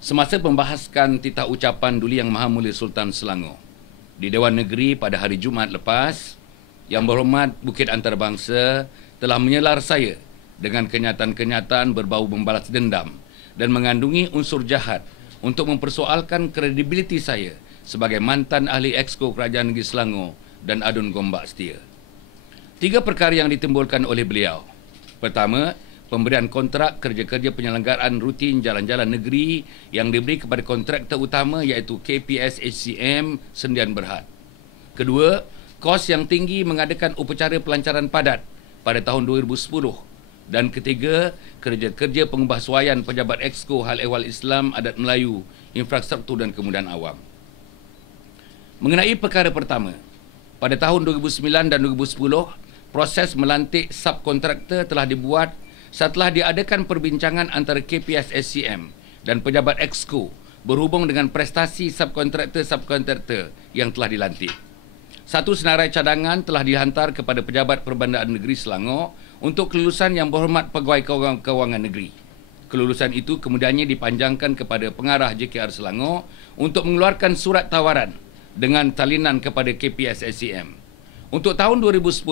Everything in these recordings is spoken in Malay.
Semasa membahaskan titah ucapan Duli Yang Maha Mulia Sultan Selangor di Dewan Negeri pada hari Jumaat lepas, Yang Berhormat Bukit Antarabangsa telah menyelar saya dengan kenyataan-kenyataan berbau membalas dendam dan mengandungi unsur jahat untuk mempersoalkan kredibiliti saya sebagai mantan ahli Exco Kerajaan Negeri Selangor dan Adun Gombak Setia. 3 perkara yang ditimbulkan oleh beliau. Pertama, pemberian kontrak kerja-kerja penyelenggaraan rutin jalan-jalan negeri yang diberi kepada kontraktor utama iaitu KPS HCM Sendian Berhad. Kedua, kos yang tinggi mengadakan upacara pelancaran padat pada tahun 2010. Dan ketiga, kerja-kerja pengubahsuaian pejabat Exco Hal Ehwal Islam, Adat Melayu, Infrastruktur dan Kemudahan Awam. Mengenai perkara pertama, pada tahun 2009 dan 2010, proses melantik subkontraktor telah dibuat setelah diadakan perbincangan antara KPS SCM dan pejabat Exco berhubung dengan prestasi subkontraktor yang telah dilantik. Satu senarai cadangan telah dihantar kepada Pejabat Perbandaan Negeri Selangor untuk kelulusan Yang Berhormat Pegawai Kewangan Negeri. Kelulusan itu kemudiannya dipanjangkan kepada Pengarah JKR Selangor untuk mengeluarkan surat tawaran dengan talinan kepada KPS SCM. Untuk tahun 2010,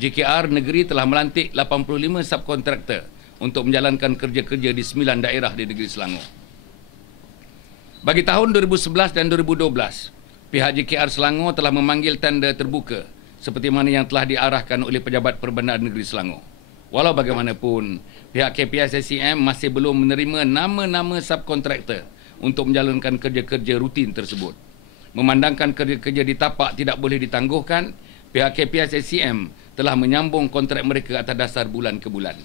JKR Negeri telah melantik 85 subkontraktor untuk menjalankan kerja-kerja di 9 daerah di Negeri Selangor. Bagi tahun 2011 dan 2012, pihak JKR Selangor telah memanggil tender terbuka seperti mana yang telah diarahkan oleh Pejabat Perbandaan Negeri Selangor. Walau bagaimanapun, pihak KPS SCM masih belum menerima nama-nama subkontraktor untuk menjalankan kerja-kerja rutin tersebut. Memandangkan kerja-kerja di tapak tidak boleh ditangguhkan, pihak KPS SCM telah menyambung kontrak mereka atas dasar bulan ke bulan.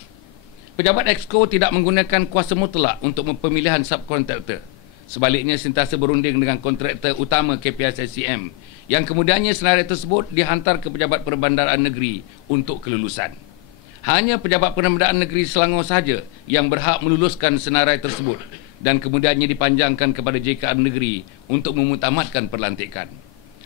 Pejabat Exco tidak menggunakan kuasa mutlak untuk pemilihan subkontraktor. Sebaliknya, sentiasa berunding dengan kontraktor utama KPS SCM yang kemudiannya senarai tersebut dihantar ke Pejabat Perbandaraan Negeri untuk kelulusan. Hanya Pejabat Perbandaraan Negeri Selangor sahaja yang berhak meluluskan senarai tersebut dan kemudiannya dipanjangkan kepada JKR Negeri untuk memutamatkan perlantikan.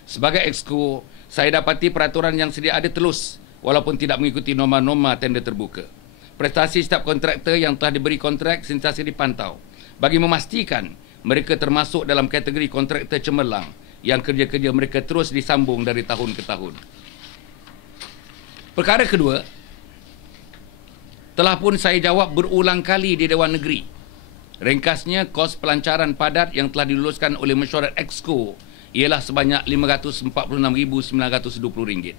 Sebagai Exco, saya dapati peraturan yang sedia ada telus walaupun tidak mengikuti norma-norma tender terbuka. Prestasi setiap kontraktor yang telah diberi kontrak sentiasa dipantau bagi memastikan mereka termasuk dalam kategori kontraktor cemerlang yang kerja-kerja mereka terus disambung dari tahun ke tahun. Perkara kedua, telah pun saya jawab berulang kali di Dewan Negeri. Ringkasnya, kos pelancaran padat yang telah diluluskan oleh mesyuarat Exco ialah sebanyak RM546,920.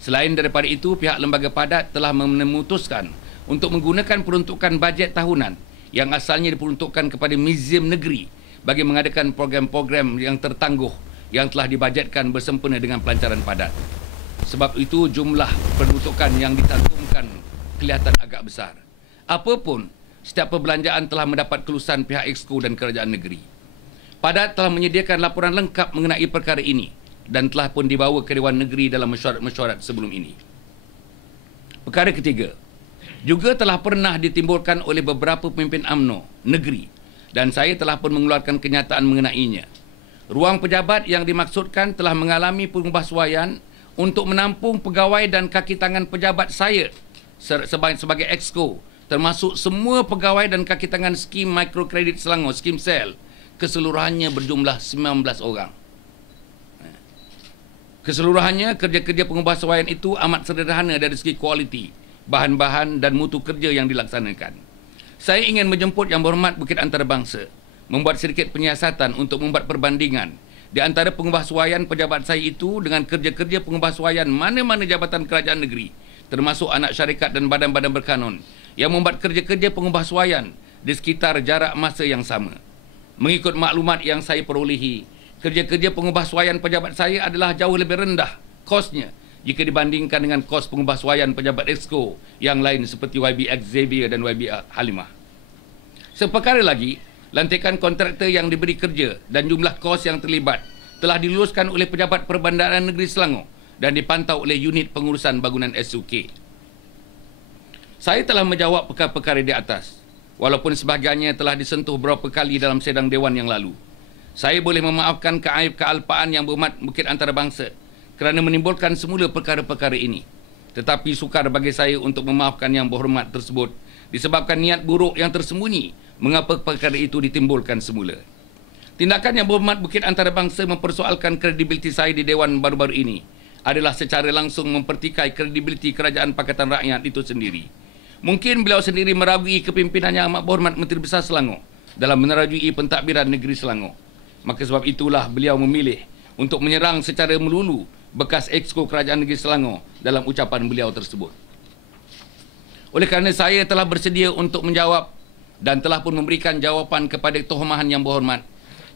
Selain daripada itu, pihak lembaga padat telah memutuskan untuk menggunakan peruntukan bajet tahunan yang asalnya diperuntukkan kepada Muzium Negeri bagi mengadakan program-program yang tertangguh yang telah dibajetkan bersempena dengan pelancaran padat. Sebab itu, jumlah peruntukan yang dicantumkan kelihatan agak besar. Apapun, setiap perbelanjaan telah mendapat kelulusan pihak Exco dan Kerajaan Negeri. Padat telah menyediakan laporan lengkap mengenai perkara ini dan telah pun dibawa ke Dewan Negeri dalam mesyuarat-mesyuarat sebelum ini. Perkara ketiga, juga telah pernah ditimbulkan oleh beberapa pemimpin UMNO negeri dan saya telah pun mengeluarkan kenyataan mengenainya. Ruang pejabat yang dimaksudkan telah mengalami pengubahsuaian untuk menampung pegawai dan kaki tangan pejabat saya sebagai Exco, termasuk semua pegawai dan kaki tangan skim mikrokredit Selangor, skim sel, keseluruhannya berjumlah 19 orang. Keseluruhannya, kerja-kerja pengubahsuaian itu amat sederhana dari segi kualiti, bahan-bahan dan mutu kerja yang dilaksanakan. Saya ingin menjemput Yang Berhormat Bukit Antarabangsa membuat sedikit penyiasatan untuk membuat perbandingan di antara pengubahsuaian pejabat saya itu dengan kerja-kerja pengubahsuaian mana-mana jabatan kerajaan negeri, termasuk anak syarikat dan badan-badan berkanun yang membuat kerja-kerja pengubahsuaian di sekitar jarak masa yang sama. Mengikut maklumat yang saya perolehi, kerja-kerja pengubahsuaian pejabat saya adalah jauh lebih rendah kosnya jika dibandingkan dengan kos pengubahsuaian pejabat Exco yang lain seperti YBX Xavier dan YB Halimah. Seperkara lagi, lantikan kontraktor yang diberi kerja dan jumlah kos yang terlibat telah diluluskan oleh Pejabat Perbandaraan Negeri Selangor dan dipantau oleh unit pengurusan bangunan SUK. Saya telah menjawab perkara-perkara di atas, walaupun sebahagiannya telah disentuh beberapa kali dalam sidang Dewan yang lalu. Saya boleh memaafkan kealpaan Yang Berhormat Bukit Antarabangsa kerana menimbulkan semula perkara-perkara ini. Tetapi sukar bagi saya untuk memaafkan Yang Berhormat tersebut disebabkan niat buruk yang tersembunyi mengapa perkara itu ditimbulkan semula. Tindakan Yang Berhormat Bukit Antarabangsa mempersoalkan kredibiliti saya di Dewan baru-baru ini adalah secara langsung mempertikai kredibiliti Kerajaan Pakatan Rakyat itu sendiri. Mungkin beliau sendiri meragui kepimpinan Yang Amat Berhormat Menteri Besar Selangor dalam menerajui pentadbiran negeri Selangor. Maka sebab itulah beliau memilih untuk menyerang secara melulu bekas Exco Kerajaan Negeri Selangor dalam ucapan beliau tersebut. Oleh kerana saya telah bersedia untuk menjawab dan telah pun memberikan jawapan kepada tohmahan Yang Berhormat,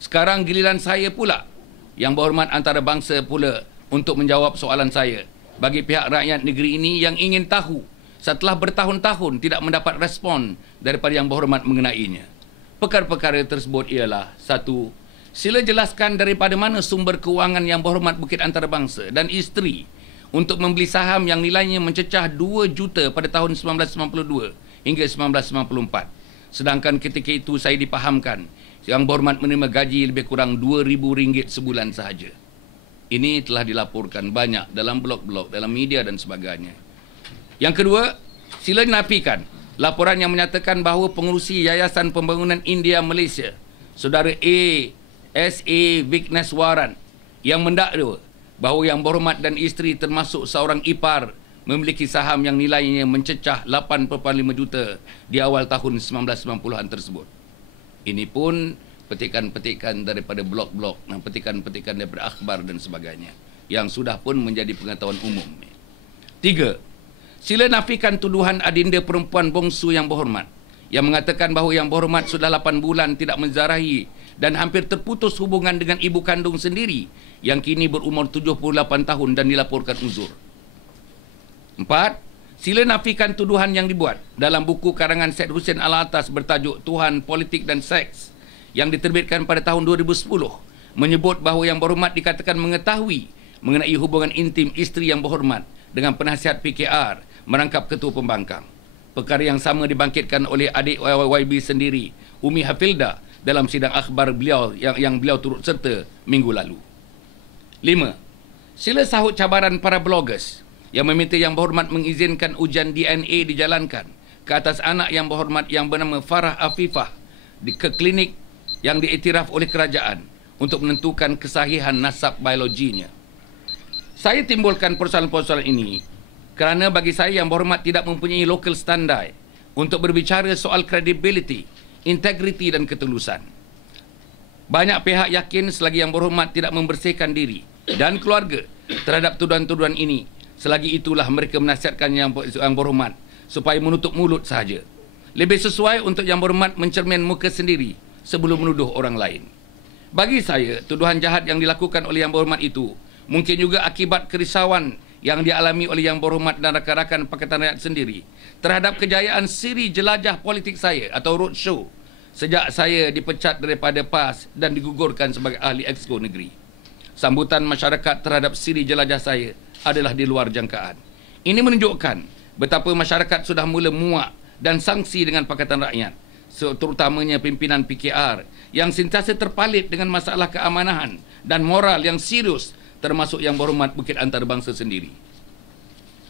sekarang giliran saya pula, Yang Berhormat Antarabangsa pula, untuk menjawab soalan saya bagi pihak rakyat negeri ini yang ingin tahu setelah bertahun-tahun tidak mendapat respon daripada Yang Berhormat mengenainya. Perkara-perkara tersebut ialah: 1. Sila jelaskan daripada mana sumber kewangan Yang Berhormat Bukit Antarabangsa dan isteri untuk membeli saham yang nilainya mencecah 2 juta pada tahun 1992 hingga 1994. Sedangkan ketika itu saya dipahamkan Yang Berhormat menerima gaji lebih kurang RM2,000 sebulan sahaja. Ini telah dilaporkan banyak dalam blog-blog, dalam media dan sebagainya. Yang kedua, sila nafikan laporan yang menyatakan bahawa pengerusi Yayasan Pembangunan India Malaysia, Saudara A.S.A. Vigneswaran, yang mendakwa bahawa Yang Berhormat dan isteri termasuk seorang ipar memiliki saham yang nilainya mencecah 8.5 juta di awal tahun 1990-an tersebut. Ini pun petikan-petikan daripada blog-blog dan petikan-petikan daripada akhbar dan sebagainya yang sudah pun menjadi pengetahuan umum. 3. Sila nafikan tuduhan adinda perempuan bongsu Yang Berhormat yang mengatakan bahawa Yang Berhormat sudah 8 bulan tidak menzarahi dan hampir terputus hubungan dengan ibu kandung sendiri yang kini berumur 78 tahun dan dilaporkan uzur. 4. Sila nafikan tuduhan yang dibuat dalam buku karangan Syed Hussein Alatas bertajuk Tuhan, Politik dan Seks yang diterbitkan pada tahun 2010 menyebut bahawa Yang Berhormat dikatakan mengetahui mengenai hubungan intim isteri Yang Berhormat dengan penasihat PKR merangkap ketua pembangkang. Perkara yang sama dibangkitkan oleh adik YB sendiri, Umi Hafilda, dalam sidang akhbar beliau yang beliau turut serta minggu lalu. 5. Sila sahut cabaran para bloggers yang meminta Yang Berhormat mengizinkan ujian DNA dijalankan ke atas anak Yang Berhormat yang bernama Farah Afifah ke klinik yang diiktiraf oleh kerajaan untuk menentukan kesahihan nasab biologinya. Saya timbulkan persoalan-persoalan ini kerana bagi saya Yang Berhormat tidak mempunyai local standard untuk berbicara soal credibility, integriti dan ketulusan. Banyak pihak yakin selagi Yang Berhormat tidak membersihkan diri dan keluarga terhadap tuduhan-tuduhan ini, selagi itulah mereka menasihatkan Yang Berhormat supaya menutup mulut sahaja. Lebih sesuai untuk Yang Berhormat mencermin muka sendiri sebelum menuduh orang lain. Bagi saya, tuduhan jahat yang dilakukan oleh Yang Berhormat itu mungkin juga akibat kerisauan yang dialami oleh Yang Berhormat dan rakan-rakan Pakatan Rakyat sendiri terhadap kejayaan siri jelajah politik saya atau roadshow sejak saya dipecat daripada PAS dan digugurkan sebagai ahli Exco negeri. Sambutan masyarakat terhadap siri jelajah saya adalah di luar jangkaan. Ini menunjukkan betapa masyarakat sudah mula muak dan sangsi dengan Pakatan Rakyat, terutamanya pimpinan PKR yang sentiasa terpalit dengan masalah keamanan dan moral yang serius, termasuk Yang Berhormat Bukit Antarabangsa sendiri.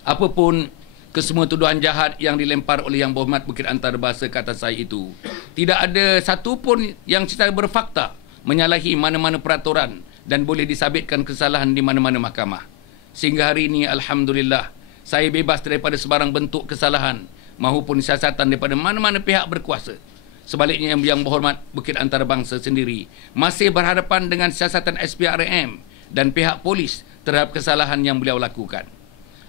Apapun kesemua tuduhan jahat yang dilempar oleh Yang Berhormat Bukit Antarabangsa ke atas saya itu, tidak ada satu pun yang secara berfakta menyalahi mana-mana peraturan dan boleh disabitkan kesalahan di mana-mana mahkamah. Sehingga hari ini, alhamdulillah, saya bebas daripada sebarang bentuk kesalahan maupun siasatan daripada mana-mana pihak berkuasa. Sebaliknya, Yang Berhormat Bukit Antarabangsa sendiri masih berhadapan dengan siasatan SPRM dan pihak polis terhadap kesalahan yang beliau lakukan.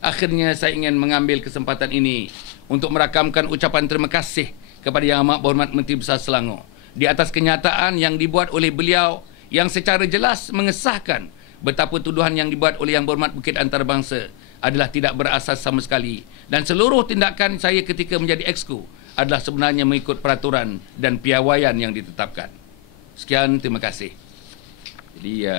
Akhirnya, saya ingin mengambil kesempatan ini untuk merakamkan ucapan terima kasih kepada Yang Amat Berhormat Menteri Besar Selangor di atas kenyataan yang dibuat oleh beliau yang secara jelas mengesahkan betapa tuduhan yang dibuat oleh Yang Berhormat Bukit Antarabangsa adalah tidak berasas sama sekali dan seluruh tindakan saya ketika menjadi Exco adalah sebenarnya mengikut peraturan dan piawaian yang ditetapkan. Sekian, terima kasih. Jadi